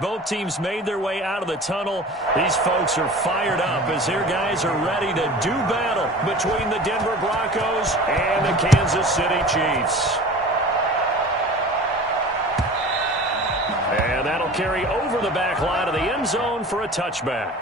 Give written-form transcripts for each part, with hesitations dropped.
Both teams made their way out of the tunnel. These folks are fired up as their guys are ready to do battle between the Denver Broncos and the Kansas City Chiefs. And that'll carry over the back line of the end zone for a touchback.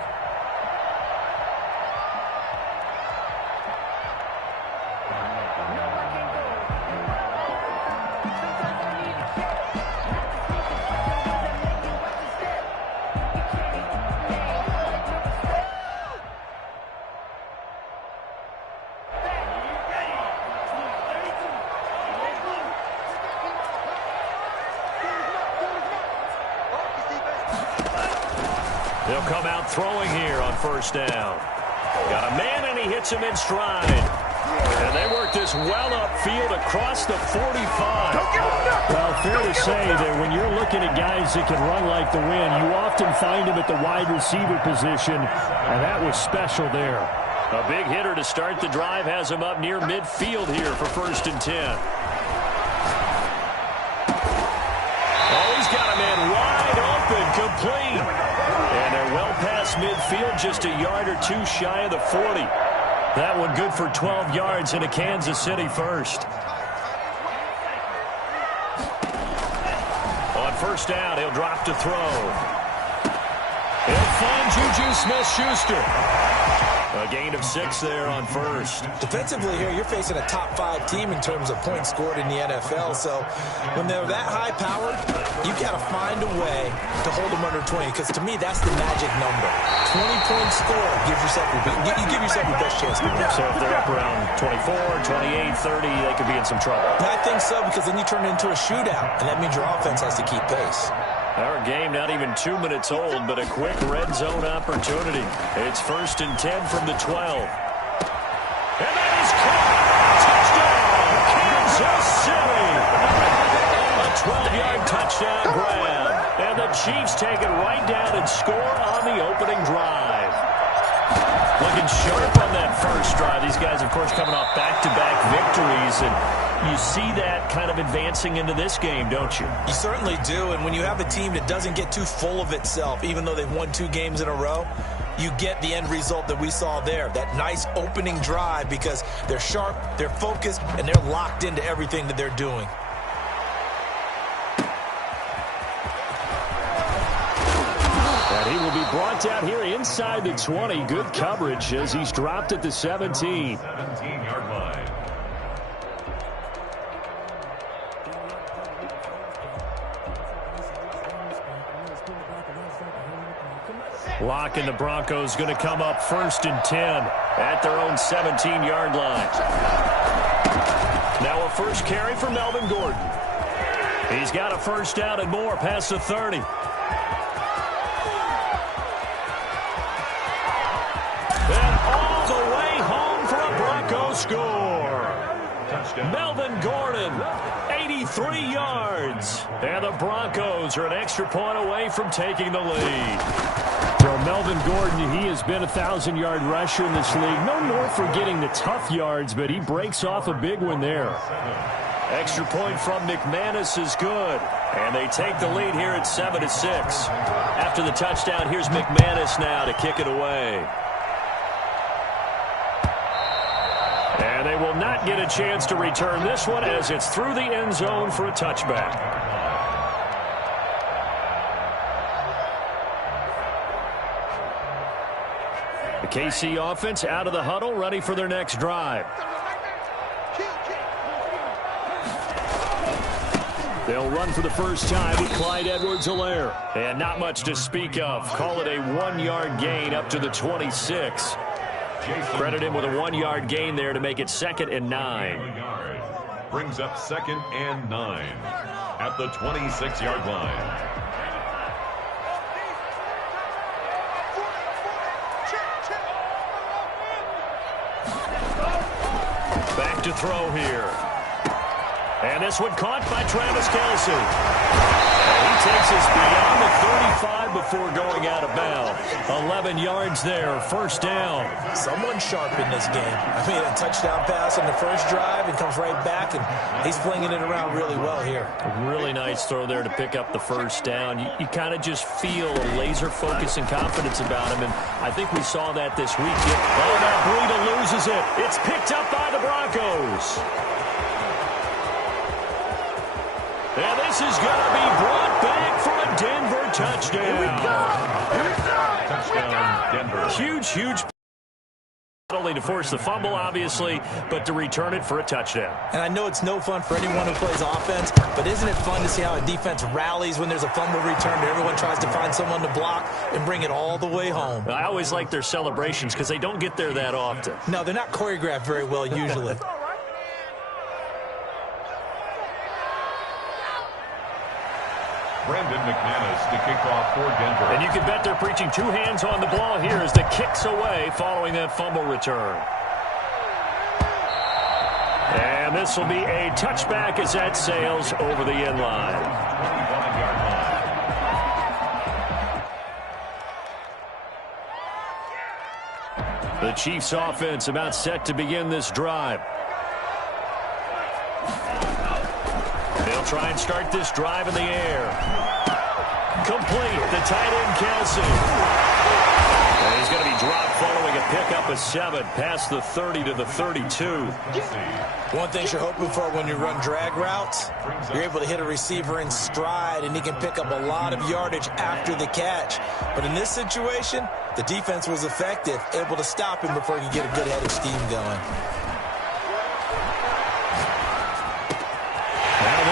They'll come out throwing here on first down. Got a man, and he hits him in stride. And they work this well upfield across the 45. Well, fair to say that when you're looking at guys that can run like the wind, you often find them at the wide receiver position, and that was special there. A big hitter to start the drive has him up near midfield here for 1st and 10. Oh, he's got a man wide open, complete. And they're well past midfield, just a yard or two shy of the 40. That one good for 12 yards into Kansas City first. On first down, he'll drop to throw. He'll find Juju Smith-Schuster. A gain of 6 there on first. Defensively here, you're facing a top-5 team in terms of points scored in the NFL. So when they're that high-powered, you've got to find a way to hold them under 20. Because to me, that's the magic number. 20-point score gives yourself you give yourself your best chance to win. So if they're up around 24, 28, 30, they could be in some trouble. I think so, because then you turn it into a shootout, and that means your offense has to keep pace. Our game not even 2 minutes old, but a quick red zone opportunity. It's 1st and 10 from the 12. And that is caught. Touchdown, Kansas City. A 12-yard touchdown grab. And the Chiefs take it right down and score on the opening drive. Looking sharp on that first drive. These guys, of course, coming off back-to-back victories, and you see that kind of advancing into this game, don't you? You certainly do, and when you have a team that doesn't get too full of itself, even though they've won 2 games in a row, you get the end result that we saw there, that nice opening drive, because they're sharp, they're focused, and they're locked into everything that they're doing. And he will be brought down here inside the 20. Good coverage as he's dropped at the 17. 17-yard line. Lock and the Broncos going to come up 1st and 10 at their own 17-yard line. Now a first carry for Melvin Gordon. He's got a first down and more past the 30. And all the way home for a Broncos score. Touchdown. Melvin Gordon, 83 yards. And the Broncos are an extra point away from taking the lead. Well, Melvin Gordon, he has been a 1,000-yard rusher in this league. No more for getting the tough yards, but he breaks off a big one there. Extra point from McManus is good. And they take the lead here at 7-6. After the touchdown, here's McManus now to kick it away. And they will not get a chance to return this one as it's through the end zone for a touchback. The KC offense out of the huddle, ready for their next drive. They'll run for the first time with Clyde Edwards-Helaire. And not much to speak of. Call it a 1-yard gain up to the 26. Credit him with a 1-yard gain there to make it 2nd and 9. Brings up 2nd and 9 at the 26-yard line. Back to throw here. And this one caught by Travis Kelce. And he takes us beyond the 35 before going out of bounds. 11 yards there, first down. Someone sharp in this game. I mean, a touchdown pass on the first drive and comes right back, and he's flinging it around really well here. A really nice throw there to pick up the first down. You kind of just feel a laser focus and confidence about him, and I think we saw that this week. Oh, now Breida loses it. It's picked up by the Broncos. And this is going to be brought back for a Denver touchdown. Here we go. Touchdown, Denver. Huge. Not only to force the fumble, obviously, but to return it for a touchdown. And I know it's no fun for anyone who plays offense, but isn't it fun to see how a defense rallies when there's a fumble return and everyone tries to find someone to block and bring it all the way home? I always like their celebrations because they don't get there that often. No, they're not choreographed very well usually. Brandon McManus to kick off for Denver. And you can bet they're preaching two hands on the ball here as the kick's away following that fumble return. And this will be a touchback as that sails over the end line. 21-yard line. The Chiefs offense about set to begin this drive. They'll try and start this drive in the air. Complete, the tight end Kelsey. And he's going to be dropped following a pickup of 7 past the 30 to the 32. One thing you're hoping for when you run drag routes, you're able to hit a receiver in stride and he can pick up a lot of yardage after the catch. But in this situation, the defense was effective, able to stop him before he could get a good head of steam going.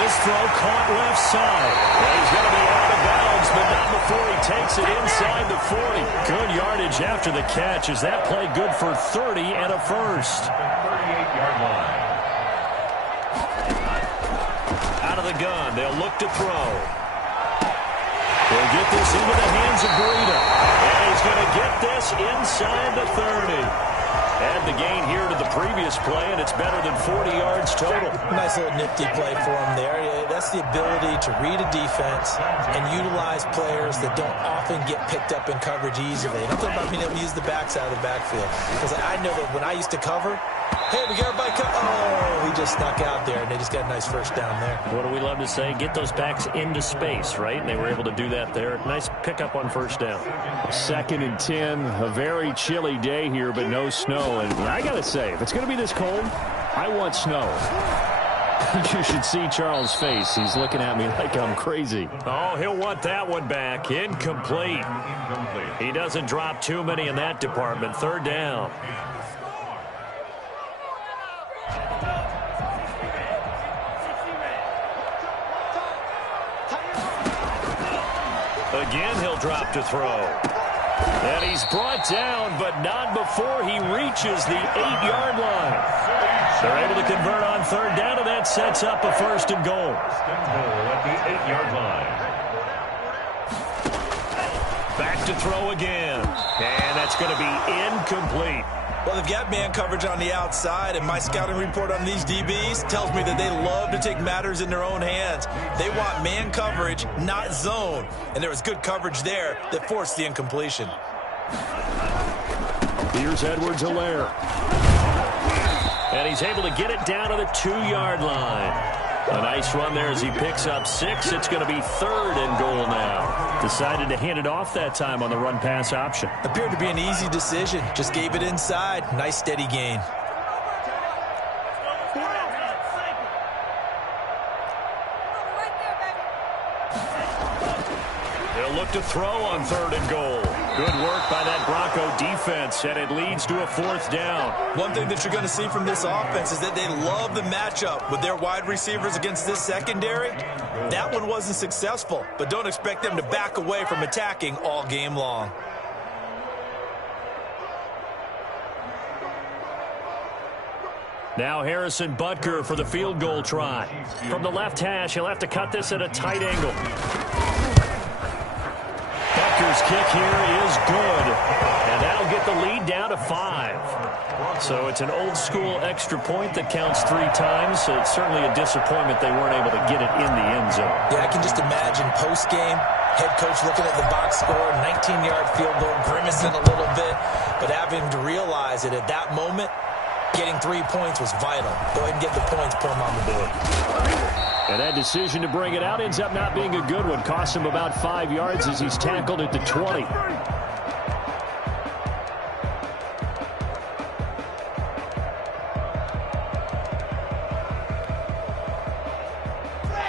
This throw caught left side. Well, he's going to be out of bounds, but not before he takes it inside the 40. Good yardage after the catch as that play good for 30 and a first. 38-yard line. Out of the gun, they'll look to throw. They'll get this into the hands of Breida. And he's going to get this inside the 30. Add the gain here to the previous play, and it's better than 40 yards total. Nice little nifty play for him there. That's the ability to read a defense and utilize players that don't often get picked up in coverage easily. And I'm talking about being able to use the backs out of the backfield. Because I know that when I used to cover, hey, we got everybody cover. Oh, he just snuck out there, and they just got a nice first down there. What do we love to say? Get those backs into space, right? And they were able to do that there. Nice pickup on first down. 2nd and 10, a very chilly day here, but no snow. And I got to say, if it's going to be this cold, I want snow. You should see Charles' face. He's looking at me like I'm crazy. Oh, he'll want that one back. Incomplete. He doesn't drop too many in that department. 3rd down. Again, he'll drop to throw. And he's brought down, but not before he reaches the 8-yard line. They're able to convert on 3rd down, and that sets up a 1st and goal. At the 8-yard line. Back to throw again. And that's going to be incomplete. Well, they've got man coverage on the outside, and my scouting report on these DBs tells me that they love to take matters in their own hands. They want man coverage, not zone. And there was good coverage there that forced the incompletion. Here's Edwards-Helaire. And he's able to get it down to the 2-yard line. A nice run there as he picks up 6. It's going to be 3rd and goal now. Decided to hand it off that time on the run-pass option. Appeared to be an easy decision. Just gave it inside. Nice steady gain. They'll look to throw on 3rd and goal. Good work by that Bronco defense, and it leads to a 4th down. One thing that you're going to see from this offense is that they love the matchup with their wide receivers against this secondary. That one wasn't successful, but don't expect them to back away from attacking all game long. Now Harrison Butker for the field goal try. From the left hash, he'll have to cut this at a tight angle. Butker Broncos kick here is good. And that'll get the lead down to 5. So it's an old-school extra point that counts 3 times. So it's certainly a disappointment they weren't able to get it in the end zone. Yeah, I can just imagine post-game, head coach looking at the box score, 19-yard field goal, grimacing a little bit, but having to realize that at that moment, getting 3 points was vital. Go ahead and get the points, put them on the board. And that decision to bring it out ends up not being a good one. Costs him about 5 yards as he's tackled at the 20.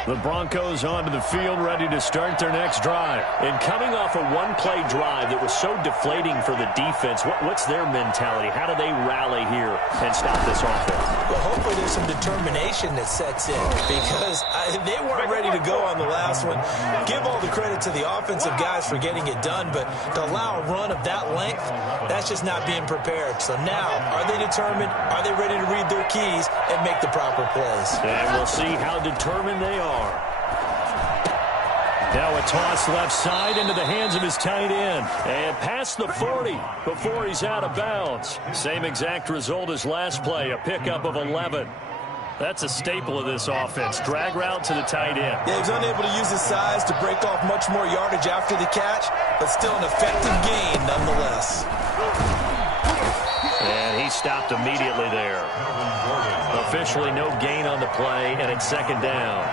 The Broncos onto the field, ready to start their next drive. And coming off a one-play drive that was so deflating for the defense, what's their mentality? How do they rally here and stop this offense? Well, hopefully there's some determination that sets in because they weren't ready to go on the last one. Give all the credit to the offensive guys for getting it done, but to allow a run of that length, that's just not being prepared. So now, are they determined? Are they ready to read their keys and make the proper plays? And we'll see how determined they are. Now a toss left side into the hands of his tight end. And past the 40 before he's out of bounds. Same exact result as last play, a pickup of 11. That's a staple of this offense. Drag route to the tight end. Yeah, he's unable to use his size to break off much more yardage after the catch, but still an effective gain nonetheless. And he stopped immediately there. Officially no gain on the play, and it's second down.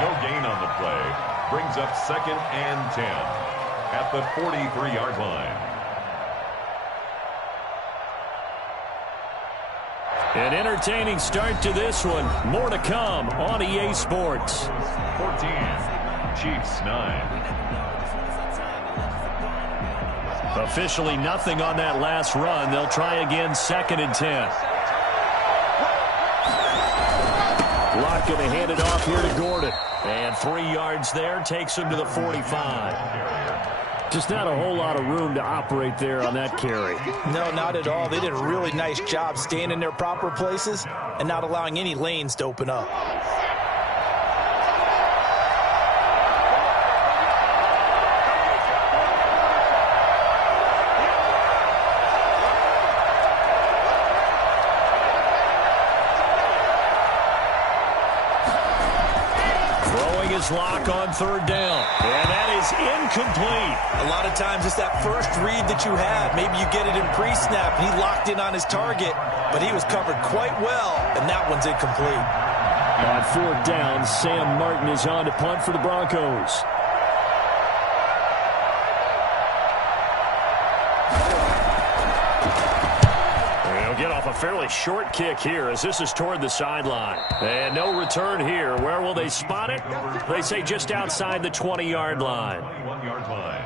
No gain on the play. Brings up 2nd and 10 at the 43-yard line. An entertaining start to this one. More to come on EA Sports. 14, Chiefs 9. Officially nothing on that last run. They'll try again, 2nd and 10. Locke going to hand it off here to Gordon. And 3 yards there, takes him to the 45. Just not a whole lot of room to operate there on that carry. No, not at all. They did a really nice job staying in their proper places and not allowing any lanes to open up. Lock on 3rd down. And that is incomplete. A lot of times it's that first read that you had. Maybe you get it in pre-snap and he locked in on his target, but he was covered quite well, and that one's incomplete. On 4th down, Sam Martin is on to punt for the Broncos. Get off a fairly short kick here as this is toward the sideline. And no return here. Where will they spot it? They say just outside the 20-yard line. 21-yard line.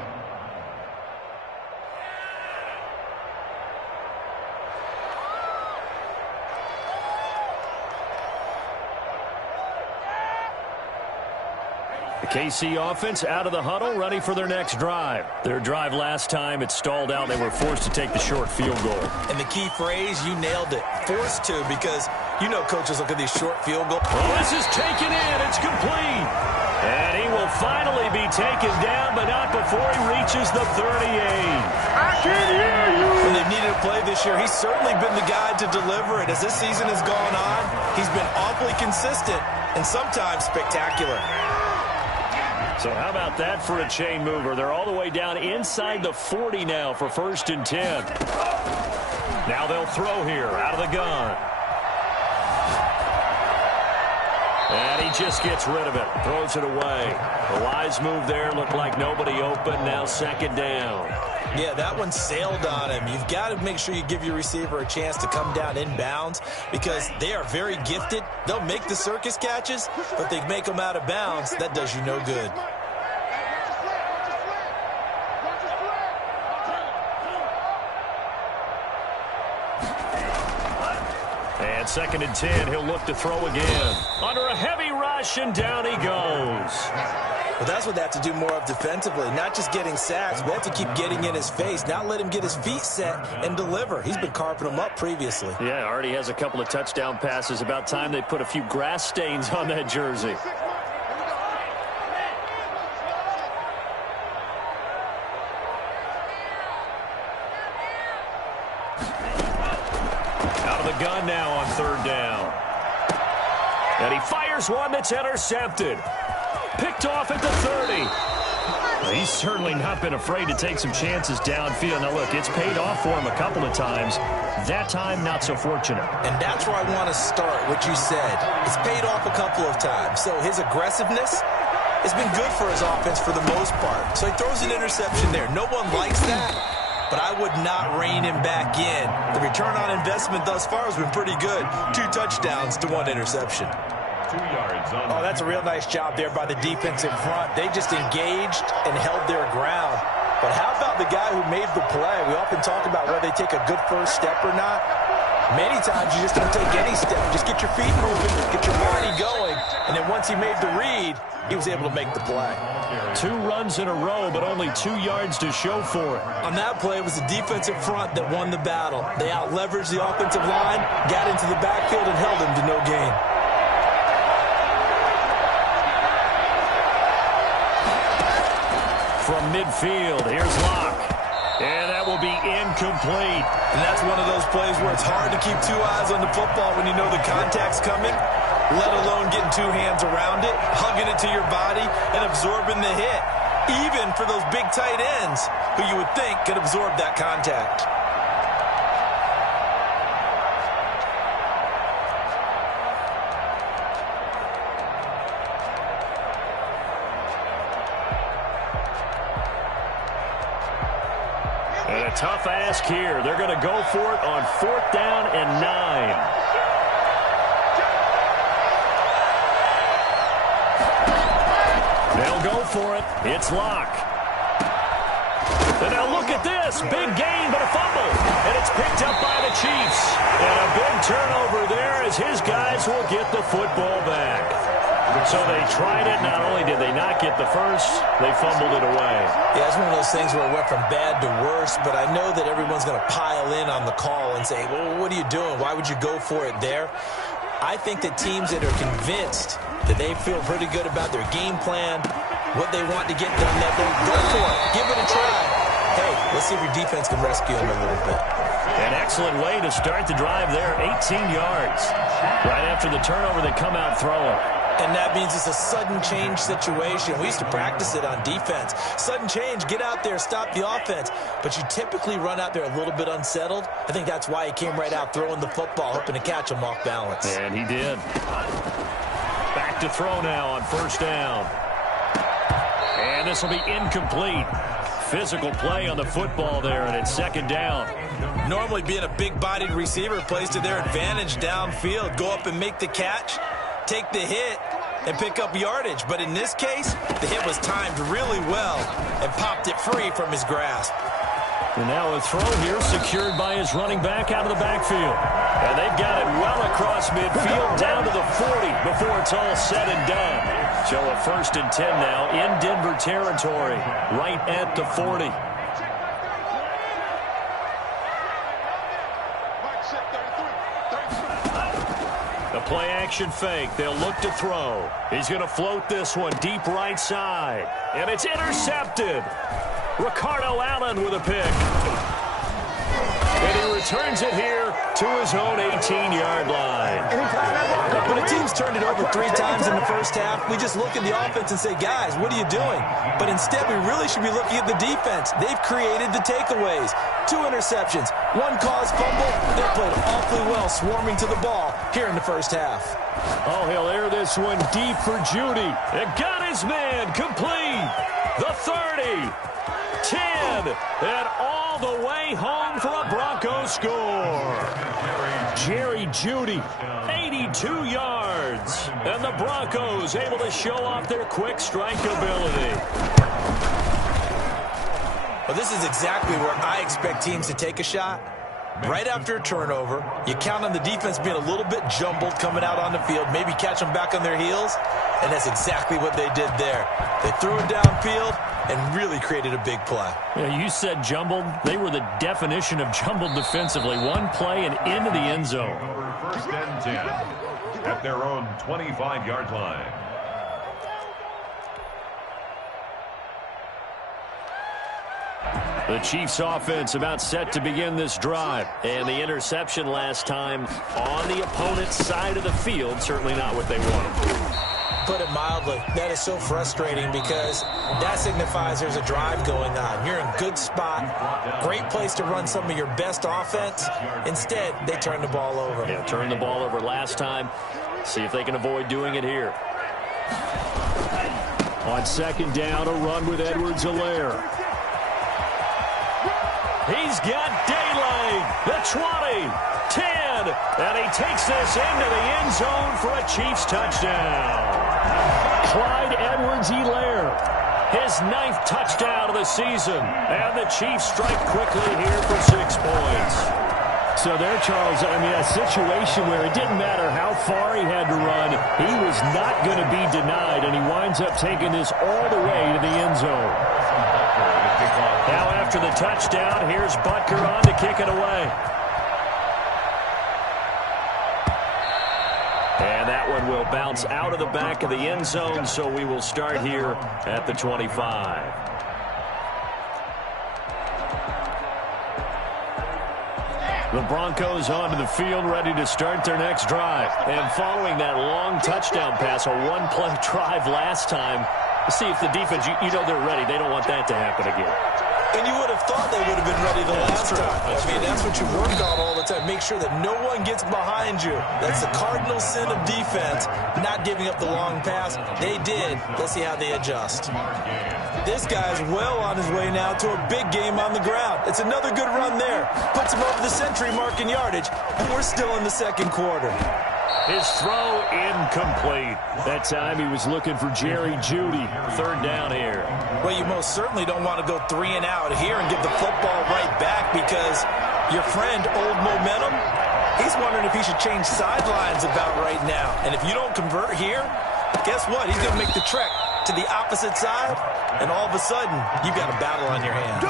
The KC offense out of the huddle, ready for their next drive. Their drive last time, it stalled out. They were forced to take the short field goal. And the key phrase, you nailed it. Forced to, because you know coaches look at these short field goals. Well, this is taken in. It's complete. And he will finally be taken down, but not before he reaches the 38. I can hear you. When they've needed a play this year, he's certainly been the guy to deliver it. As this season has gone on, he's been awfully consistent and sometimes spectacular. So how about that for a chain mover? They're all the way down inside the 40 now for 1st and 10. Now they'll throw here out of the gun. And he just gets rid of it. Throws it away. The wise move there. Looked like nobody open. Now 2nd down. Yeah, that one sailed on him. You've got to make sure you give your receiver a chance to come down inbounds because they are very gifted. They'll make the circus catches, but they make them out of bounds. That does you no good. And 2nd and 10, he'll look to throw again. Under a heavy rush, and down he goes. Well, that's what they have to do more of defensively, not just getting sacks, but they have to keep getting in his face, not let him get his feet set and deliver. He's been carving them up previously. Yeah, already has a couple of touchdown passes. About time they put a few grass stains on that jersey. gun now on third down. And he fires one that's intercepted. Picked off at the 30. Well, he's certainly not been afraid to take some chances downfield. Now, look, it's paid off for him a couple of times. That time, not so fortunate. And that's where I want to start, what you said. It's paid off a couple of times. So his aggressiveness has been good for his offense for the most part. So he throws an interception there. No one likes that, but I would not rein him back in. The return on investment thus far has been pretty good. 2 touchdowns to 1 interception. 2 yards on. Oh, that's a real nice job there by the defensive front. They just engaged and held their ground. But how about the guy who made the play? We often talk about whether they take a good first step or not. Many times you just don't take any step. Just get your feet moving, get your body going, and then once he made the read, he was able to make the play. 2 runs in a row, but only 2 yards to show for it. On that play, it was the defensive front that won the battle. They out-leveraged the offensive line, got into the backfield, and held him to no gain. From midfield, here's Locke. And that will be incomplete. And that's one of those plays where it's hard to keep 2 eyes on the football when you know the contact's coming, let alone getting 2 hands around it, hugging it to your body, and absorbing the hit. Even for those big tight ends who you would think could absorb that contact. And a tough ask here. They're going to go for it on 4th down and 9. They'll go for it. It's Locke. And now look at this. Big gain, but a fumble. And it's picked up by the Chiefs. And a big turnover there as his guys will get the football back. So they tried it. Not only did they not get the first, they fumbled it away. Yeah, it's one of those things where it went from bad to worse, but I know that everyone's going to pile in on the call and say, well, what are you doing? Why would you go for it there? I think that teams that are convinced that they feel pretty good about their game plan, what they want to get done, that they go for it. Give it a try. Hey, let's see if your defense can rescue them a little bit. An excellent way to start the drive there, 18 yards. Right after the turnover, they come out throwing. And that means it's a sudden change situation. We used to practice it on defense. Sudden change, get out there, stop the offense. But you typically run out there a little bit unsettled. I think that's why he came right out throwing the football, hoping to catch him off balance. And he did. Back to throw now on 1st down. And this will be incomplete. Physical play on the football there, and it's 2nd down. Normally being a big-bodied receiver plays to their advantage downfield. Go up and make the catch, take the hit, and pick up yardage. But in this case, the hit was timed really well and popped it free from his grasp. And now a throw here secured by his running back out of the backfield. And they've got it well across midfield down to the 40 before it's all said and done. So a 1st and 10 now in Denver territory, right at the 40. The play action fake. They'll look to throw. He's going to float this one deep right side. And it's intercepted. Ricardo Allen with a pick. And he returns it here to his own 18-yard line. When a team's turned it over 3 times in the first half, we just look at the offense and say, guys, what are you doing? But instead, we really should be looking at the defense. They've created the takeaways. 2 interceptions, 1 caused fumble. They played awfully well swarming to the ball here in the first half. Oh, he'll air this one deep for Judy. It got his man complete. The 30, 10, and all the way home for a Broncos score. Jerry Judy, 82 yards. And the Broncos able to show off their quick strike ability. Well, this is exactly where I expect teams to take a shot. Right after a turnover, you count on the defense being a little bit jumbled coming out on the field, maybe catch them back on their heels, and that's exactly what they did there. They threw it downfield and really created a big play. Yeah, you said jumbled. They were the definition of jumbled defensively. One play and into the end zone. 1st and 10 at their own 25-yard line. The Chiefs offense about set to begin this drive. And the interception last time on the opponent's side of the field, certainly not what they wanted. Put it mildly, that is so frustrating because that signifies there's a drive going on. You're in a good spot, great place to run some of your best offense. Instead, they turn the ball over. Yeah, turned the ball over last time. See if they can avoid doing it here. On second down, a run with Edwards-Helaire. He's got daylight. The 20, 10, and he takes this into the end zone for a Chiefs touchdown. Clyde Edwards-Helaire, his 9th touchdown of the season, and the Chiefs strike quickly here for 6 points. So there, Charles, I mean, a situation where it didn't matter how far he had to run, he was not going to be denied, and he winds up taking this all the way to the end zone. Now after the touchdown, here's Butker on to kick it away. And that one will bounce out of the back of the end zone, so we will start here at the 25. The Broncos onto the field, ready to start their next drive. And following that long touchdown pass, a one-play drive last time, see if the defense, you know they're ready. They don't want that to happen again. And you would have thought they would have been ready the last time. I mean, that's what you work on all the time. Make sure that no one gets behind you. That's the cardinal sin of defense, not giving up the long pass. They did. Let's see how they adjust. This guy's well on his way now to a big game on the ground. It's another good run there. Puts him over the century mark in yardage, and we're still in the second quarter. His throw incomplete. That time he was looking for Jerry Jeudy. 3rd down here. Well, you most certainly don't want to go 3 and out here and give the football right back because your friend, Old Momentum, he's wondering if he should change sidelines about right now. And if you don't convert here, guess what? He's going to make the trek to the opposite side, and all of a sudden, you've got a battle on your hands.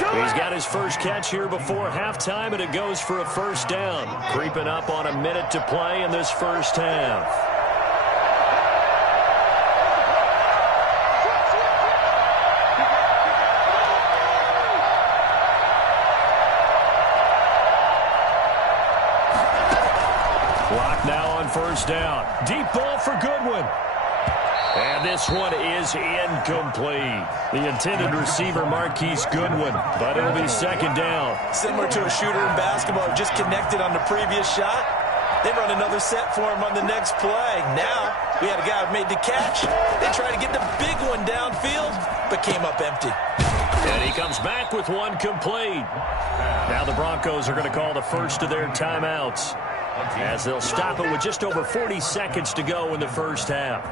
He's got his first catch here before halftime, and it goes for a 1st down. Creeping up on a minute to play in this first half. Clock now on 1st down. Deep ball for Goodwin. And this one is incomplete. The intended receiver, Marquise Goodwin, but it'll be 2nd down. Similar to a shooter in basketball who just connected on the previous shot. They run another set for him on the next play. Now, we had a guy who made the catch. They tried to get the big one downfield, but came up empty. And he comes back with one complete. Now the Broncos are going to call the first of their timeouts, as they'll stop it with just over 40 seconds to go in the first half.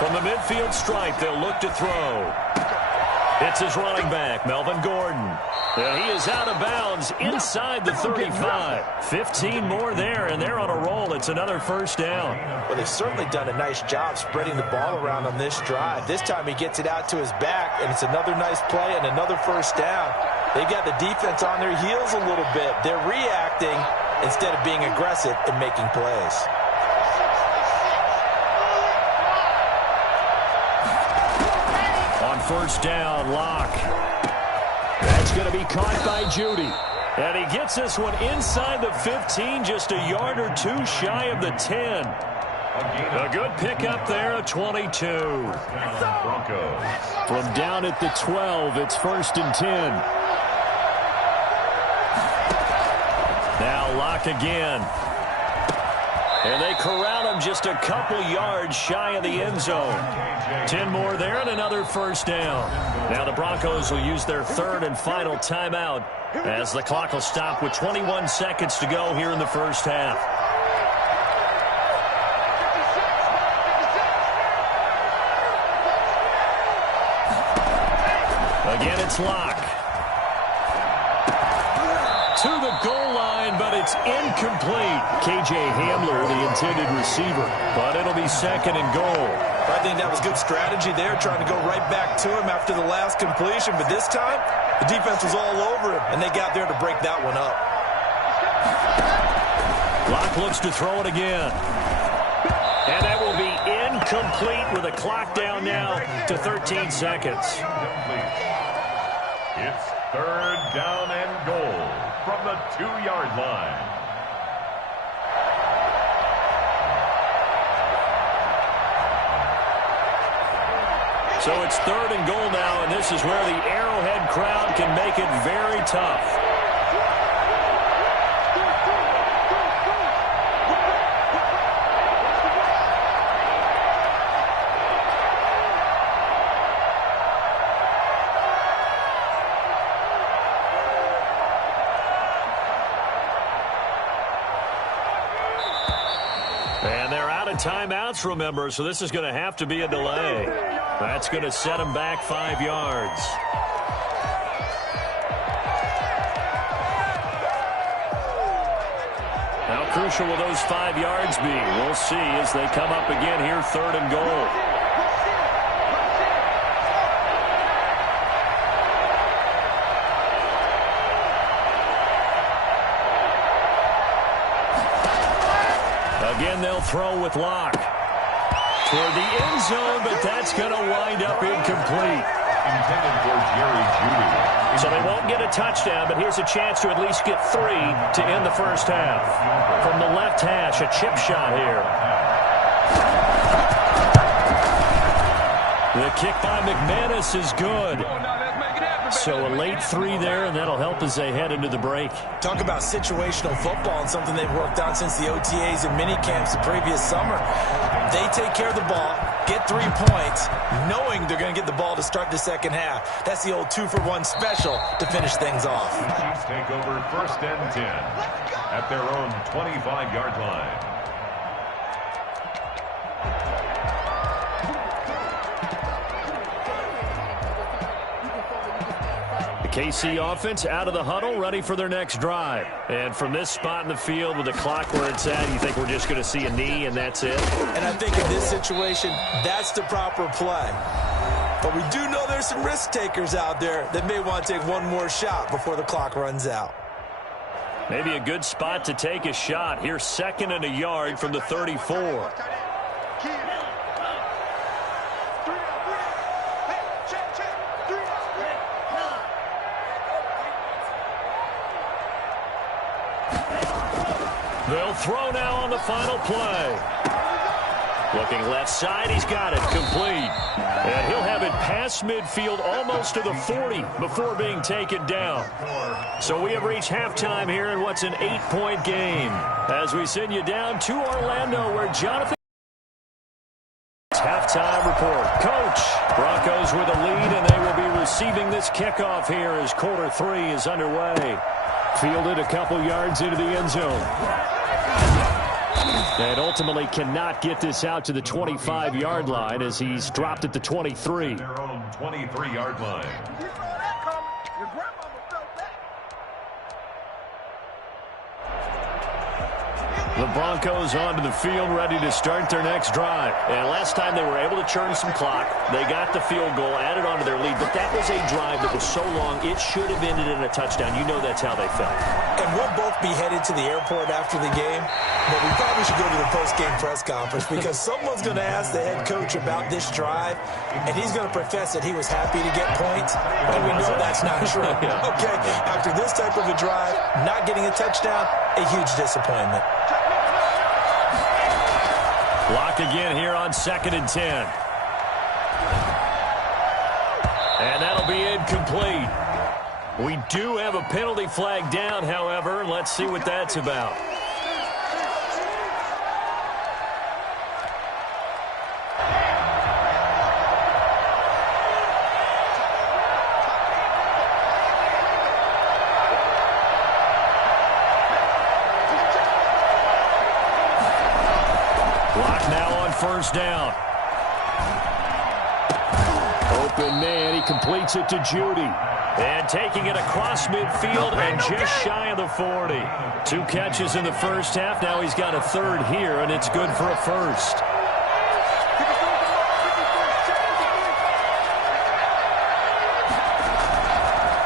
From the midfield stripe, they'll look to throw. It's his running back, Melvin Gordon. And he is out of bounds inside the 35. 15 more there, and they're on a roll. It's another 1st down. Well, they've certainly done a nice job spreading the ball around on this drive. This time he gets it out to his back, and it's another nice play and another 1st down. They've got the defense on their heels a little bit. They're reacting instead of being aggressive and making plays. On 1st down, Locke. That's going to be caught by Jeudy. And he gets this one inside the 15, just a yard or 2 shy of the 10. A good pickup there, a 22. Broncos. From down at the 12, it's 1st and 10. Now Locke again. And they corral him just a couple yards shy of the end zone. 10 more there and another 1st down. Now the Broncos will use their 3rd and final timeout as the clock will stop with 21 seconds to go here in the first half. Again, it's Locke. To the goal line, but it's incomplete. K.J. Hamler, the intended receiver, but it'll be 2nd and goal. I think that was good strategy there, trying to go right back to him after the last completion. But this time, the defense was all over him, and they got there to break that one up. Locke looks to throw it again. And that will be incomplete with a clock down now to 13 seconds. It's third down and goal from the 2-yard line. So it's third and goal now, and this is where the Arrowhead crowd can make it very tough. And they're out of timeouts, remember, so this is going to have to be a delay. That's going to set them back 5 yards. How crucial will those 5 yards be? We'll see as they come up again here, third and goal. Again, they'll throw with Locke. Toward the end zone, but that's going to wind up incomplete. Intended for Jerry Jeudy. So they won't get a touchdown, but here's a chance to at least get 3 to end the first half. From the left hash, a chip shot here. The kick by McManus is good. So a late 3 there, and that'll help as they head into the break. Talk about situational football and something they've worked on since the OTAs and mini camps the previous summer. They take care of the ball, get 3 points, knowing they're going to get the ball to start the second half. That's the old 2-for-1 special to finish things off. Chiefs take over first and 10 at their own 25-yard line. KC offense out of the huddle, ready for their next drive. And from this spot in the field with the clock where it's at, you think we're just going to see a knee and that's it? And I think in this situation, that's the proper play. But we do know there's some risk takers out there that may want to take one more shot before the clock runs out. Maybe a good spot to take a shot. Here's 2nd and a yard from the 34. They'll throw now on the final play. Looking left side, he's got it, complete. And he'll have it past midfield almost to the 40 before being taken down. So we have reached halftime here in what's an 8-point game. As we send you down to Orlando where Jonathan... Halftime report. Coach, Broncos with a lead and they will be receiving this kickoff here as quarter 3 is underway. Fielded a couple yards into the end zone. And ultimately cannot get this out to the 25-yard line as he's dropped at the 23. Their own 23-yard line. The Broncos onto the field, ready to start their next drive. And last time they were able to churn some clock. They got the field goal, added on to their lead. But that was a drive that was so long, it should have ended in a touchdown. You know that's how they felt. And we'll both be headed to the airport after the game. But we probably should go to the post-game press conference because someone's going to ask the head coach about this drive. And he's going to profess that he was happy to get points. And we know that's not true. Okay, after this type of a drive, not getting a touchdown, a huge disappointment. Lock again here on 2nd and 10. And that'll be incomplete. We do have a penalty flag down, however. Let's see what that's about. First down. Open man, he completes it to Jeudy. And taking it across midfield and just shy of the 40. 2 catches in the first half. Now he's got a 3rd here, and it's good for a first.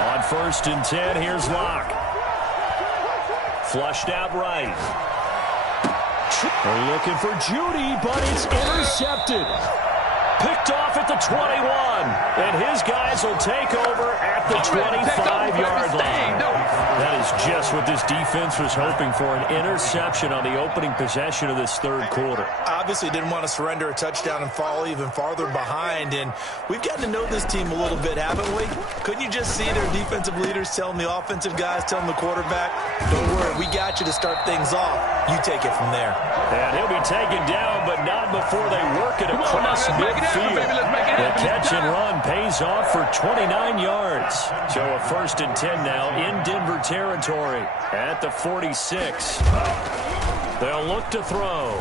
On 1st and 10, here's Locke. Flushed out right. They're looking for Judy, but it's intercepted. Picked off at the 21, and his guys will take over at the 25-yard line. That is just what this defense was hoping for, an interception on the opening possession of this third quarter. Obviously didn't want to surrender a touchdown and fall even farther behind, and we've gotten to know this team a little bit, haven't we? Couldn't you just see their defensive leaders telling the offensive guys, telling the quarterback, don't worry, we got you to start things off. You take it from there. And he'll be taken down, but not before they work it across midfield. The catch and run pays off for 29 yards. So a 1st and 10 now in Denver territory at the 46. They'll look to throw.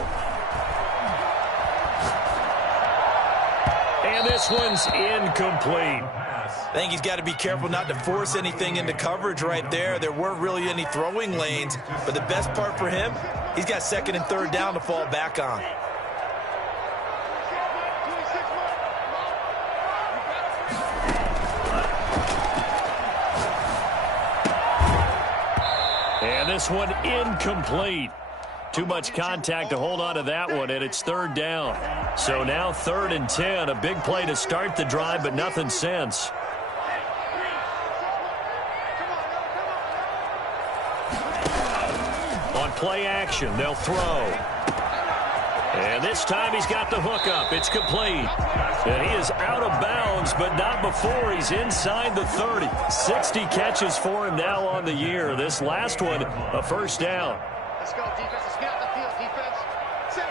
And this one's incomplete. I think he's got to be careful not to force anything into coverage right there. There weren't really any throwing lanes, but the best part for him, he's got 2nd and 3rd down to fall back on. And this one incomplete. Too much contact to hold on to that one, and it's 3rd down. So now 3rd and 10, a big play to start the drive, but nothing since. On play action, they'll throw. And this time he's got the hook up. It's complete. And he is out of bounds, but not before he's inside the 30. 60 catches for him now on the year. This last one, a 1st down. Let's go, defense. Let's get out the field, defense. Sit.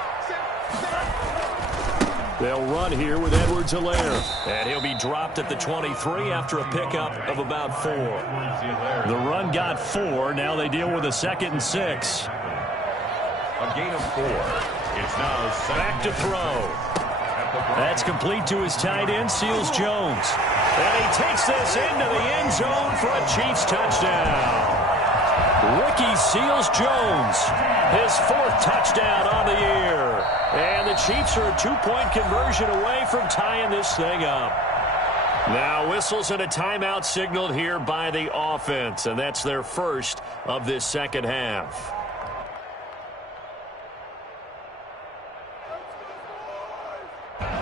They'll run here with Edwards-Helaire. And he'll be dropped at the 23 after a pickup of about 4. The run got 4. Now they deal with a 2nd and 6. A gain of 4. It's now back to throw. That's complete to his tight end, Seals Jones. And he takes this into the end zone for a Chiefs touchdown. Ricky Seals-Jones, his 4th touchdown on the year. And the Chiefs are a 2-point conversion away from tying this thing up. Now whistles and a timeout signaled here by the offense, and that's their first of this second half.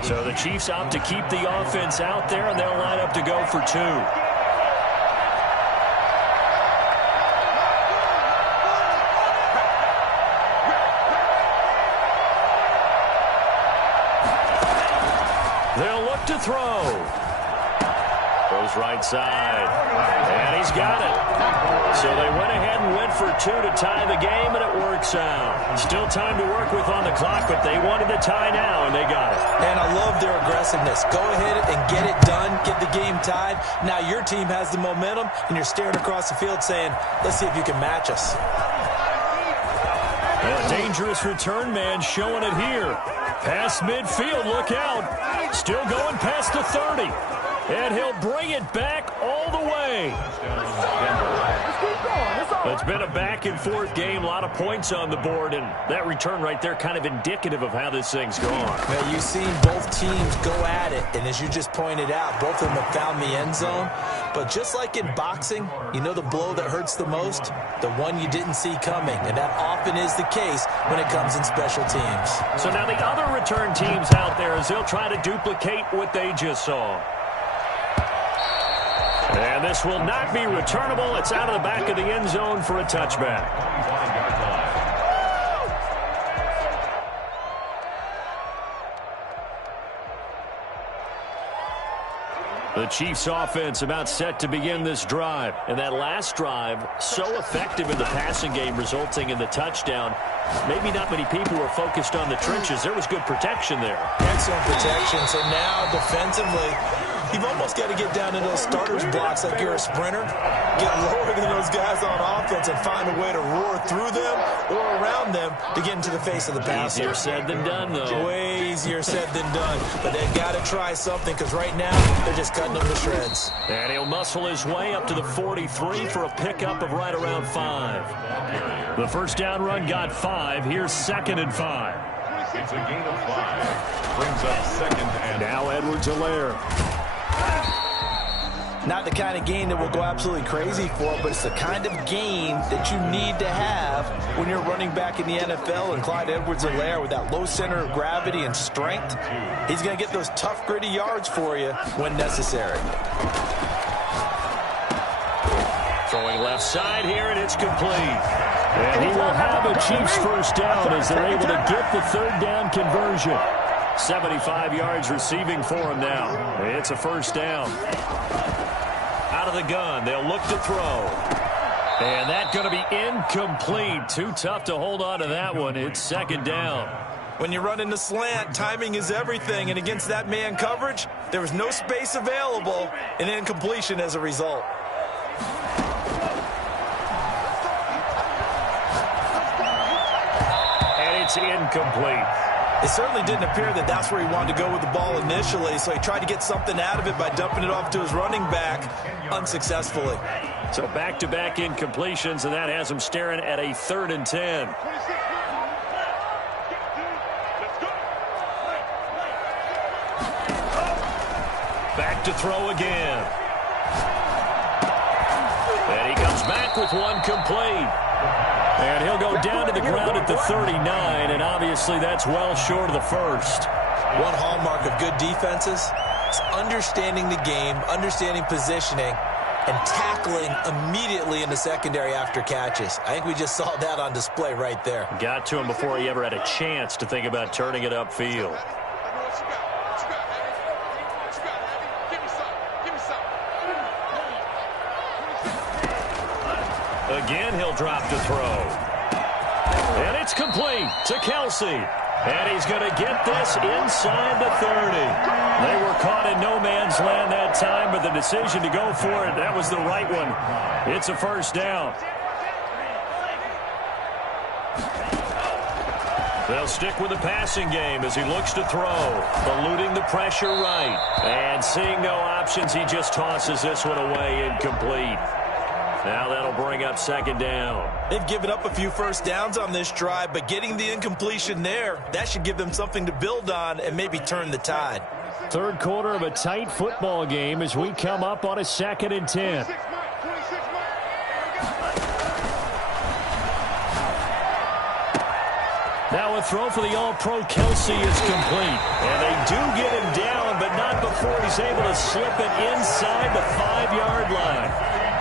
So the Chiefs opt to keep the offense out there, and they'll line up to go for 2. They'll look to throw. Goes right side. And he's got it. So they went ahead and went for 2 to tie the game, and it works out. Still time to work with on the clock, but they wanted the tie now, and they got it. And I love their aggressiveness. Go ahead and get it done, get the game tied. Now your team has the momentum, and you're staring across the field saying, let's see if you can match us. A dangerous return man showing it here. Past midfield, look out. Still going past the 30. And he'll bring it back all the way. It's been a back-and-forth game, a lot of points on the board, and that return right there kind of indicative of how this thing's gone. Well, you've seen both teams go at it, and as you just pointed out, both of them have found the end zone. But just like in boxing, you know the blow that hurts the most? The one you didn't see coming, and that often is the case when it comes in special teams. So now the other return teams out there, as they'll try to duplicate what they just saw. And this will not be returnable. It's out of the back of the end zone for a touchback. The Chiefs offense about set to begin this drive. And that last drive, so effective in the passing game, resulting in the touchdown. Maybe not many people were focused on the trenches. There was good protection there. Excellent protection. So now defensively, you've almost got to get down to those starters blocks like you're a sprinter. Get lower than those guys on offense and find a way to roar through them or around them to get into the face of the passer. Easier said than done, though. Way easier said than done. But they've got to try something because right now they're just cutting them to shreds. And he'll muscle his way up to the 43 for a pickup of right around 5. The first down run got 5. Here's 2nd and 5. It's a gain of 5. Brings up 2nd and... Now Edwards-Helaire. Not the kind of game that we'll go absolutely crazy for, but it's the kind of game that you need to have when you're running back in the NFL. And Clyde Edwards-Helaire, with that low center of gravity and strength, he's going to get those tough, gritty yards for you when necessary. Throwing left side here, and it's complete. And he will have a Chiefs first down as they're able to get the third down conversion. 75 yards receiving for him now. It's a first down. Out of the gun, they'll look to throw. And that's going to be incomplete. Too tough to hold on to that one. It's second down. When you run in the slant, timing is everything. And against that man coverage, there was no space available, and incompletion as a result. And it's incomplete. It certainly didn't appear that that's where he wanted to go with the ball initially, so he tried to get something out of it by dumping it off to his running back unsuccessfully. So back-to-back incompletions, and that has him staring at a 3rd and 10. Back to throw again. And he comes back with one complete. And he'll go down to the ground at the 39, and obviously that's well short of the first. One hallmark of good defenses is understanding the game, understanding positioning, and tackling immediately in the secondary after catches. I think we just saw that on display right there. Got to him before he ever had a chance to think about turning it upfield. Again, he'll drop to throw. And it's complete to Kelsey. And he's going to get this inside the 30. They were caught in no man's land that time, but the decision to go for it, that was the right one. It's a first down. They'll stick with the passing game as he looks to throw. Eluding the pressure right. And seeing no options, he just tosses this one away, incomplete. Now that'll bring up second down. They've given up a few first downs on this drive, but getting the incompletion there, that should give them something to build on and maybe turn the tide. Third quarter of a tight football game as we come up on a 2nd and 10. Now a throw for the All-Pro Kelsey is complete. And they do get him down, but not before he's able to slip it inside the 5-yard line.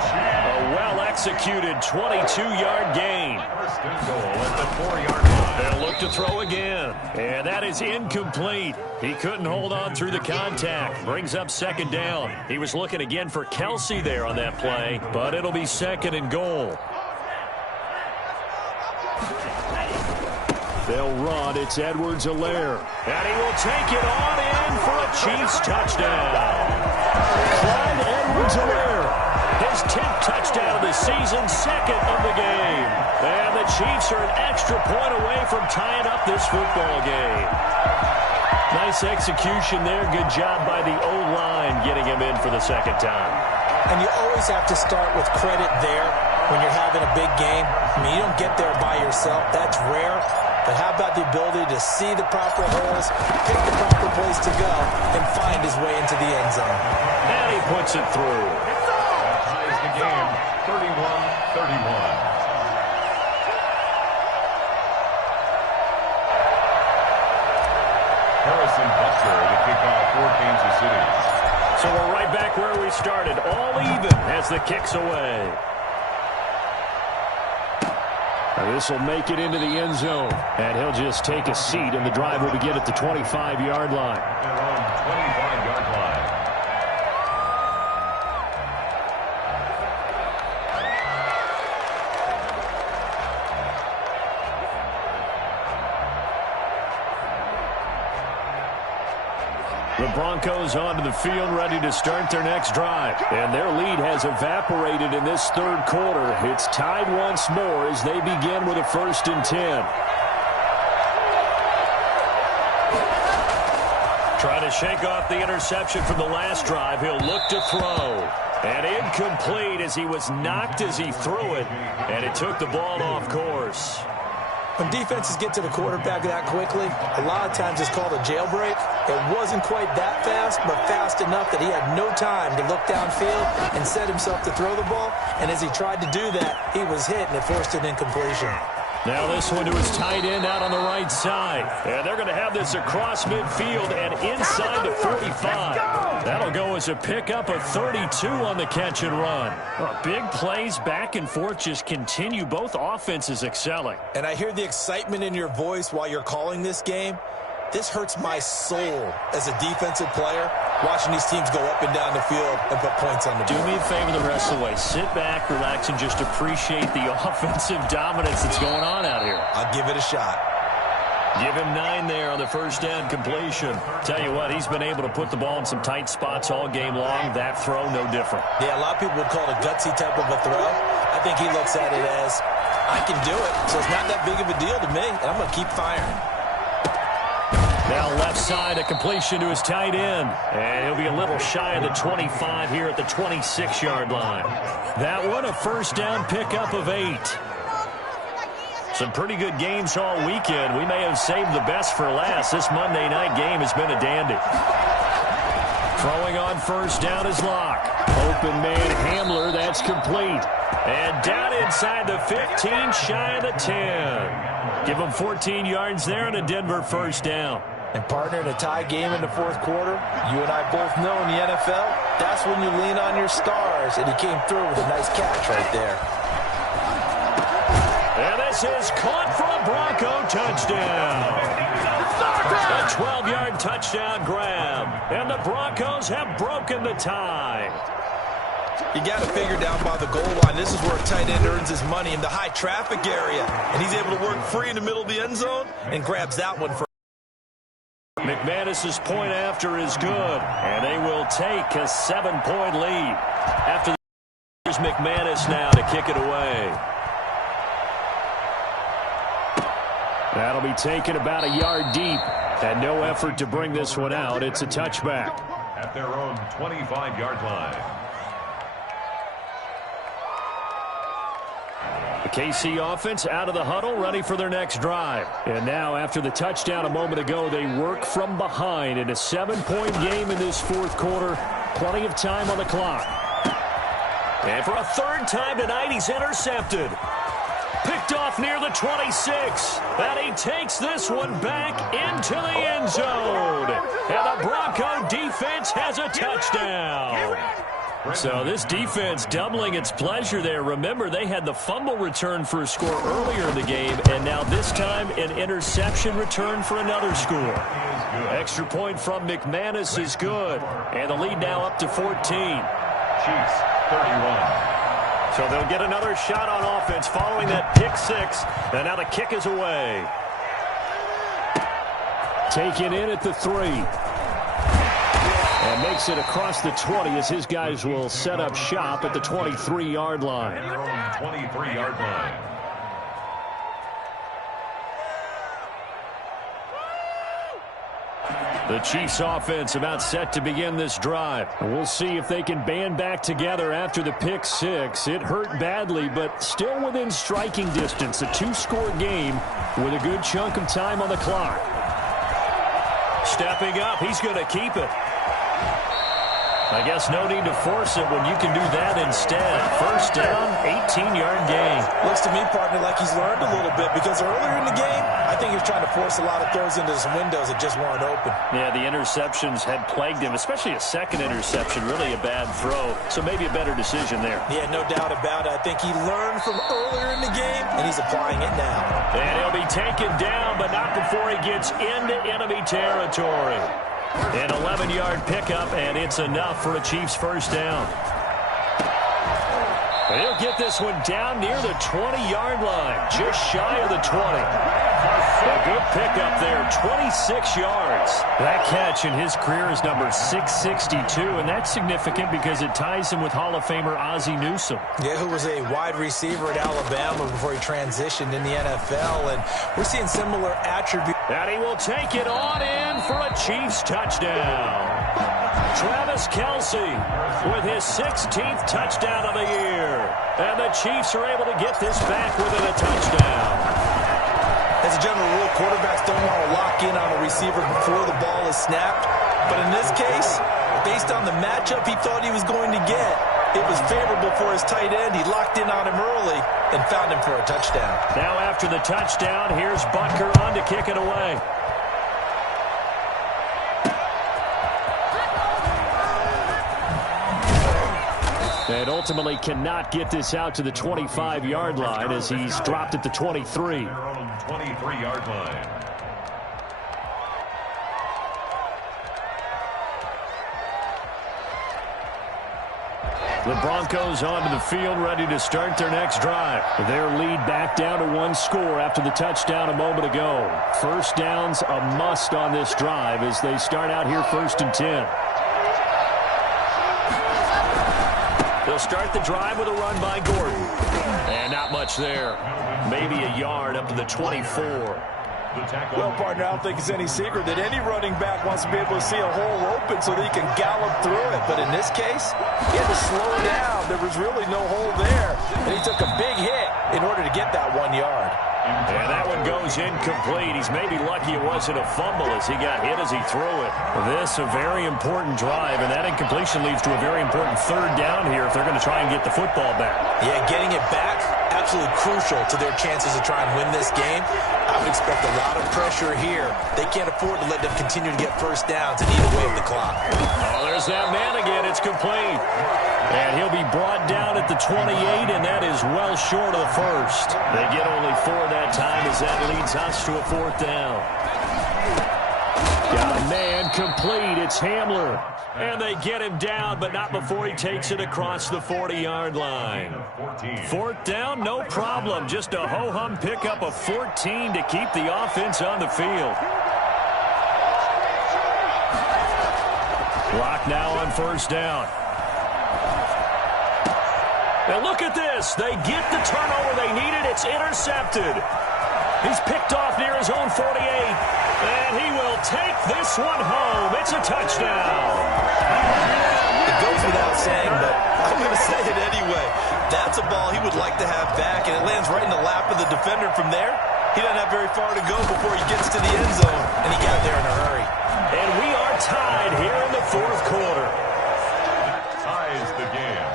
A well-executed 22-yard gain. First and goal at the 4-yard line. They'll look to throw again. And that is incomplete. He couldn't hold on through the contact. Brings up second down. He was looking again for Kelsey there on that play, but it'll be 2nd and goal. They'll run. It's Edwards-Helaire. And he will take it on in for a Chiefs touchdown. Clyde Edwards-Helaire. His 10th touchdown of the season, 2nd of the game. And the Chiefs are an extra point away from tying up this football game. Nice execution there. Good job by the O-line getting him in for the 2nd time. And you always have to start with credit there when you're having a big game. I mean, you don't get there by yourself. That's rare. But how about the ability to see the proper holes, pick the proper place to go, and find his way into the end zone? And he puts it through. Ties the game 31-31. Harrison Butker to kick off for Kansas City. So we're right back where we started, all even as the kick's away. This will make it into the end zone. And he'll just take a seat, and the drive will begin at the 25-yard line. They're on 25-yard line. The Broncos onto the field, ready to start their next drive. And their lead has evaporated in this third quarter. It's tied once more as they begin with a 1st and 10. Trying to shake off the interception from the last drive. He'll look to throw. And incomplete as he was knocked as he threw it. And it took the ball off course. When defenses get to the quarterback that quickly, a lot of times it's called a jailbreak. It wasn't quite that fast, but fast enough that he had no time to look downfield and set himself to throw the ball. And as he tried to do that, he was hit, and it forced an incompletion. Now this one to his tight end out on the right side. And they're going to have this across midfield and inside the 45. That'll go as a pickup of 32 on the catch and run. Well, big plays back and forth just continue. Both offenses excelling. And I hear the excitement in your voice while you're calling this game. This hurts my soul as a defensive player, watching these teams go up and down the field and put points on the board. Do me a favor the rest of the way. Sit back, relax, and just appreciate the offensive dominance that's going on out here. I'll give it a shot. Give him 9 there on the first down completion. Tell you what, he's been able to put the ball in some tight spots all game long. That throw, no different. Yeah, a lot of people would call it a gutsy type of a throw. I think he looks at it as, I can do it, so it's not that big of a deal to me, and I'm going to keep firing. Now left side, a completion to his tight end. And he'll be a little shy of the 25 here at the 26-yard line. That one, a first down pickup of 8. Some pretty good games all weekend. We may have saved the best for last. This Monday night game has been a dandy. Throwing on first down is Locke. Open man Hamler, that's complete. And down inside the 15, shy of the 10. Give him 14 yards there and a Denver first down. And partner, in a tie game in the fourth quarter, you and I both know in the NFL, that's when you lean on your stars, and he came through with a nice catch right there. And this is caught for a Bronco touchdown. A 12-yard touchdown grab. And the Broncos have broken the tie. You got to figure down by the goal line. This is where a tight end earns his money in the high traffic area. And he's able to work free in the middle of the end zone and grabs that one for. McManus's point after is good. And they will take a 7-point lead. After here's McManus now to kick it away. That'll be taken about a yard deep. And no effort to bring this one out. It's a touchback. At their own 25-yard line. The KC offense out of the huddle, ready for their next drive. And now, after the touchdown a moment ago, they work from behind in a 7-point game in this fourth quarter. Plenty of time on the clock. And for a third time tonight, he's intercepted. Picked off near the 26. And he takes this one back into the end zone. And the Bronco defense has a touchdown. So this defense doubling its pleasure there. Remember, they had the fumble return for a score earlier in the game, and now this time an interception return for another score. Extra point from McManus is good, and the lead now up to 14. Chiefs, 31. So they'll get another shot on offense following that pick six, and now the kick is away. Taken in at the 3. And makes it across the 20 as his guys will set up shop at the 23-yard line. At their own 23-yard line. The Chiefs offense about set to begin this drive. And we'll see if they can band back together after the pick 6. It hurt badly, but still within striking distance. A 2-score game with a good chunk of time on the clock. Stepping up, he's going to keep it. I guess no need to force it when you can do that instead. First down, 18-yard gain. Looks to me, partner, like he's learned a little bit because earlier in the game, I think he was trying to force a lot of throws into some windows that just weren't open. Yeah, the interceptions had plagued him, especially a second interception, really a bad throw. So maybe a better decision there. Yeah, no doubt about it. I think he learned from earlier in the game, and he's applying it now. And he'll be taken down, but not before he gets into enemy territory. An 11-yard pickup, and it's enough for a Chiefs first down. And he'll get this one down near the 20-yard line, just shy of the 20. A good pickup there, 26 yards. That catch in his career is number 662, and that's significant because it ties him with Hall of Famer Ozzie Newsome. Yeah, who was a wide receiver at Alabama before he transitioned in the NFL, and we're seeing similar attributes. And he will take it on in for a Chiefs touchdown. Travis Kelce with his 16th touchdown of the year. And the Chiefs are able to get this back within a touchdown. As a general rule, quarterbacks don't want to lock in on a receiver before the ball is snapped. But in this case, based on the matchup he thought he was going to get, it was favorable for his tight end. He locked in on him early and found him for a touchdown. Now after the touchdown, here's Butker on to kick it away. And ultimately cannot get this out to the 25-yard line as he's dropped at the 23. 23-yard line. The Broncos onto the field, ready to start their next drive. Their lead back down to one score after the touchdown a moment ago. First down's a must on this drive as they start out here 1st and 10. They'll start the drive with a run by Gordon. And not much there. Maybe a yard up to the 24. Well, partner, I don't think it's any secret that any running back wants to be able to see a hole open so that he can gallop through it. But in this case, he had to slow down. There was really no hole there. And he took a big hit in order to get that 1 yard. And that one goes incomplete. He's maybe lucky it wasn't a fumble as he got hit as he threw it. This a very important drive, and that incompletion leads to a very important 3rd down here if they're going to try and get the football back. Yeah, getting it back, absolutely crucial to their chances to try and win this game. I would expect a lot of pressure here. They can't afford to let them continue to get first downs and eat away at the clock. Oh, there's that man again. It's complete. And he'll be brought down at the 28, and that is well short of the first. They get only 4 that time as that leads us to a 4th down. Got a man complete. It's Hamler. And they get him down, but not before he takes it across the 40-yard line. 4th down, no problem. Just a ho-hum pickup of 14 to keep the offense on the field. Clock now on 1st down. And look at this. They get the turnover they needed. It's intercepted. He's picked off near his own 48. And he will take this one home. It's a touchdown. It goes without saying, but I'm going to say it anyway. That's a ball he would like to have back, and it lands right in the lap of the defender from there. He doesn't have very far to go before he gets to the end zone, and he got there in a hurry. And we are tied here in the 4th quarter. Ties the game.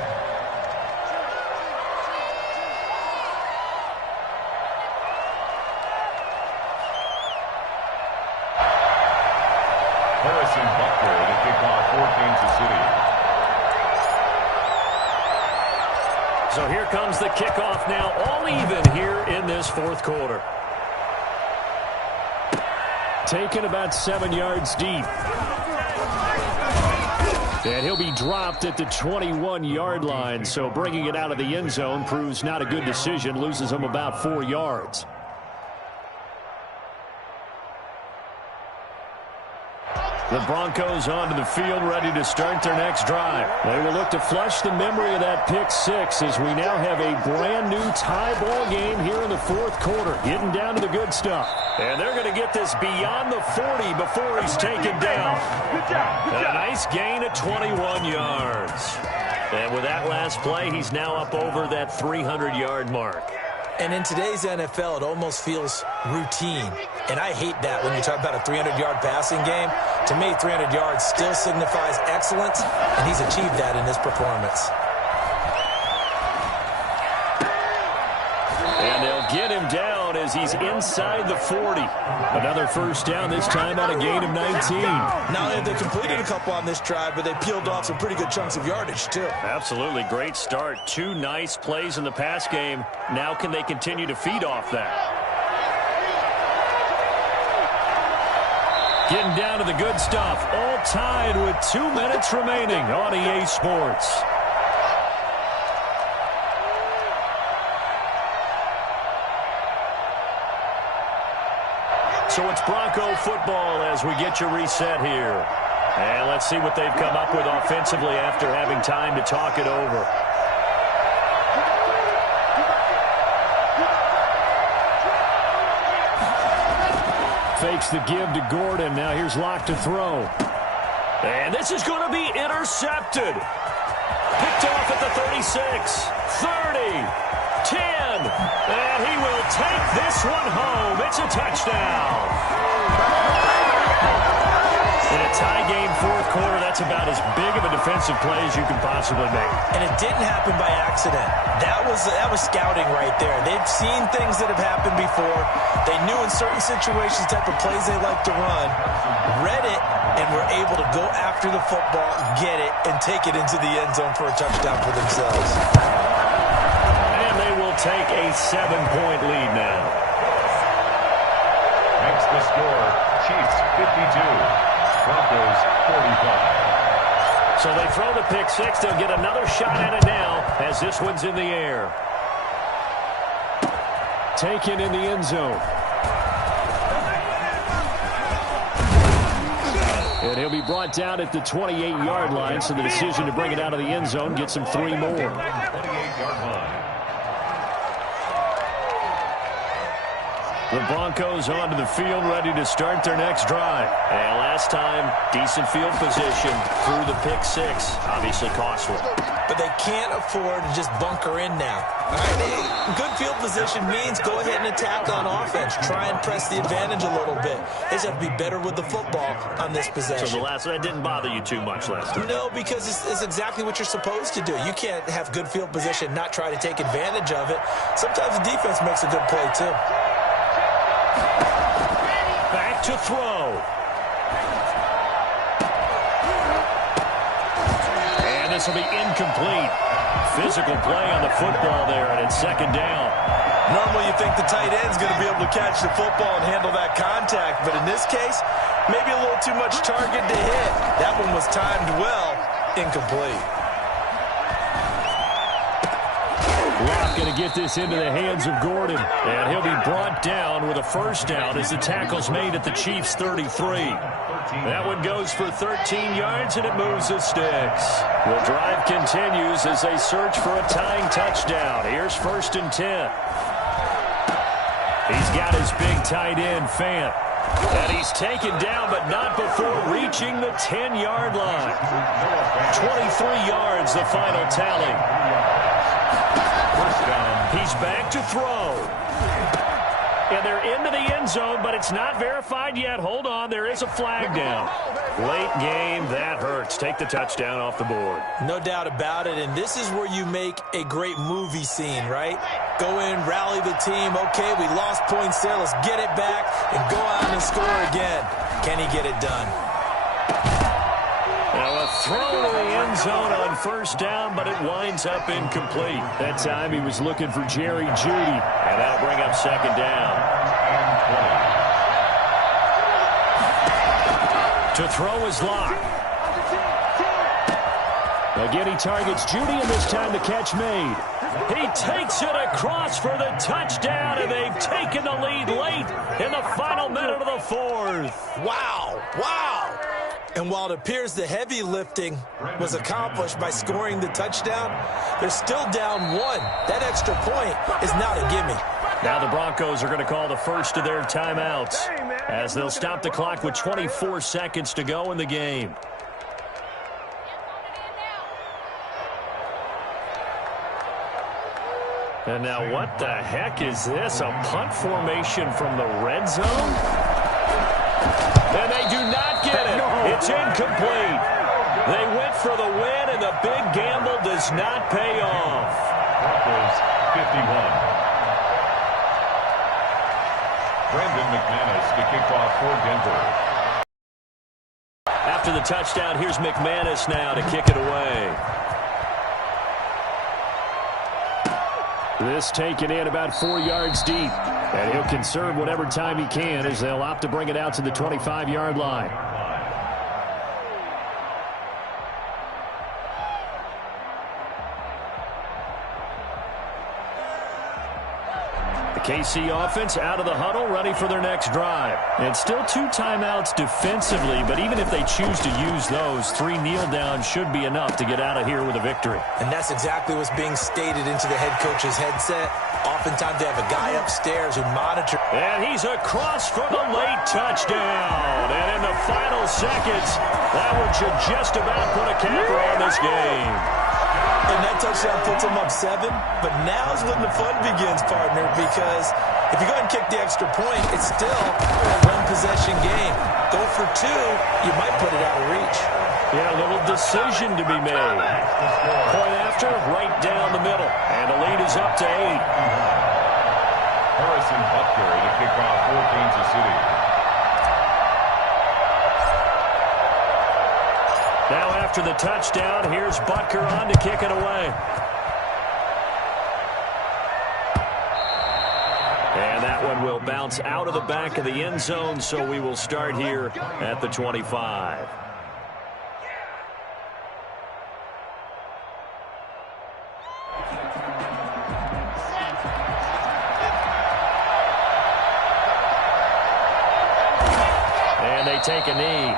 Harrison Butker to kick off for Kansas City. So here comes the kickoff now, all even here in this 4th quarter. Taken about 7 yards deep. And he'll be dropped at the 21-yard line, so bringing it out of the end zone proves not a good decision, loses him about 4 yards. The Broncos onto the field, ready to start their next drive. They will look to flush the memory of that pick 6 as we now have a brand-new tie ball game here in the 4th quarter, getting down to the good stuff. And they're going to get this beyond the 40 before he's taken down. A nice gain of 21 yards. And with that last play, he's now up over that 300-yard mark. And in today's NFL, it almost feels routine. And I hate that when you talk about a 300-yard passing game. To me, 300 yards still signifies excellence, and he's achieved that in this performance. And they'll get him down as he's inside the 40. Another first down, this time on a gain of 19. Not only have they completed a couple on this drive, but they peeled off some pretty good chunks of yardage, too. Absolutely. Great start. 2 nice plays in the pass game. Now can they continue to feed off that? Getting down to the good stuff. All tied with 2 minutes remaining on EA Sports. So it's Bronco football as we get you reset here. And let's see what they've come up with offensively after having time to talk it over. Fakes the give to Gordon. Now here's Locke to throw. And this is going to be intercepted. Picked off at the 36, 30, 10. And he will take this one home. It's a touchdown. In a tie game, fourth quarter, that's about as big of a defensive play as you can possibly make. And it didn't happen by accident. That was scouting right there. They've seen things that have happened before. They knew in certain situations the type of plays they like to run, read it, and were able to go after the football, get it, and take it into the end zone for a touchdown for themselves. And they will take a 7-point lead now. Makes the score Chiefs 52. Broncos 45. So they throw the pick six. They'll get another shot at it now as this one's in the air. Taken in the end zone. And he'll be brought down at the 28-yard line, so the decision to bring it out of the end zone gets him 3 more. 28-yard line. The Broncos onto the field, ready to start their next drive. And last time, decent field position through the pick six. Obviously costly. But they can't afford to just bunker in now. All right, good field position means go ahead and attack on offense. Try and press the advantage a little bit. They just have to be better with the football on this possession. So that didn't bother you too much last time? No, because it's exactly what you're supposed to do. You can't have good field position, not try to take advantage of it. Sometimes the defense makes a good play, too. Back to throw. And this will be incomplete. Physical play on the football there, and it's second down. Normally you think the tight end's going to be able to catch the football and handle that contact, but in this case, maybe a little too much target to hit. That one was timed well, incomplete. Locke going to get this into the hands of Gordon. And he'll be brought down with a first down as the tackle's made at the Chiefs' 33. That one goes for 13 yards, and it moves the sticks. The drive continues as they search for a tying touchdown. Here's 1st and 10. He's got his big tight end, Fant. And he's taken down, but not before reaching the 10-yard line. 23 yards, the final tally. He's back to throw. And they're into the end zone, but it's not verified yet. Hold on, there is a flag down. Late game, that hurts. Take the touchdown off the board. No doubt about it, and this is where you make a great movie scene, right? Go in, rally the team. Okay, we lost points there. Let's get it back and go out and score again. Can he get it done? Now a throw to the end zone on first down, but it winds up incomplete. That time he was looking for Jerry Jeudy. And that'll bring up second down. To throw is Locke. Again, he targets Jeudy, and this time the catch made. He takes it across for the touchdown, and they've taken the lead late in the final minute of the fourth. Wow, wow. And while it appears the heavy lifting was accomplished by scoring the touchdown, they're still down 1. That extra point is not a gimme. Now the Broncos are going to call the first of their timeouts as they'll stop the clock with 24 seconds to go in the game. And now what the heck is this? A punt formation from the red zone? And they do not get it. It's incomplete. They went for the win, and the big gamble does not pay off. Broncos 51. Brandon McManus to kick off for Denver. After the touchdown, here's McManus now to kick it away. This taken in about 4 yards deep. And he'll conserve whatever time he can as they'll opt to bring it out to the 25-yard line. KC offense out of the huddle, ready for their next drive. And still 2 timeouts defensively, but even if they choose to use those, 3 kneel downs should be enough to get out of here with a victory. And that's exactly what's being stated into the head coach's headset. Oftentimes they have a guy upstairs who monitors. And he's across for the late touchdown. And in the final seconds, that one should just about put a capper on this game. And that touchdown puts them up 7. But now's when the fun begins, partner, because if you go ahead and kick the extra point, it's still a one-possession game. Go for 2, you might put it out of reach. Yeah, a little decision to be made. Point after, right down the middle. And the lead is up to 8. Harrison Butker to kick off for Kansas City. Now after the touchdown, here's Butker on to kick it away. And that one will bounce out of the back of the end zone, so we will start here at the 25. And they take a knee.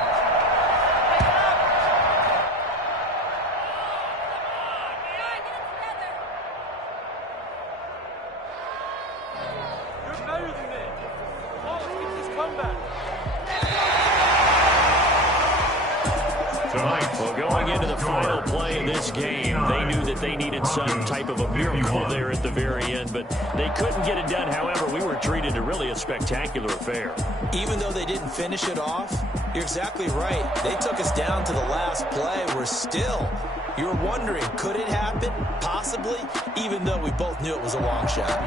Well, going into the final play of this game, they knew that they needed some type of a miracle there at the very end, but they couldn't get it done. However, we were treated to really a spectacular affair. Even though they didn't finish it off, you're exactly right. They took us down to the last play. You're wondering, could it happen? Possibly, even though we both knew it was a long shot.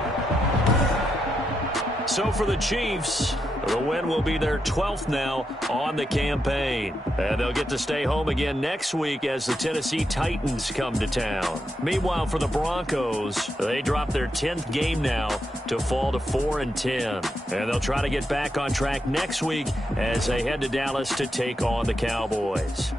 So for the Chiefs, the win will be their 12th now on the campaign. And they'll get to stay home again next week as the Tennessee Titans come to town. Meanwhile, for the Broncos, they drop their 10th game now to fall to 4-10. And they'll try to get back on track next week as they head to Dallas to take on the Cowboys.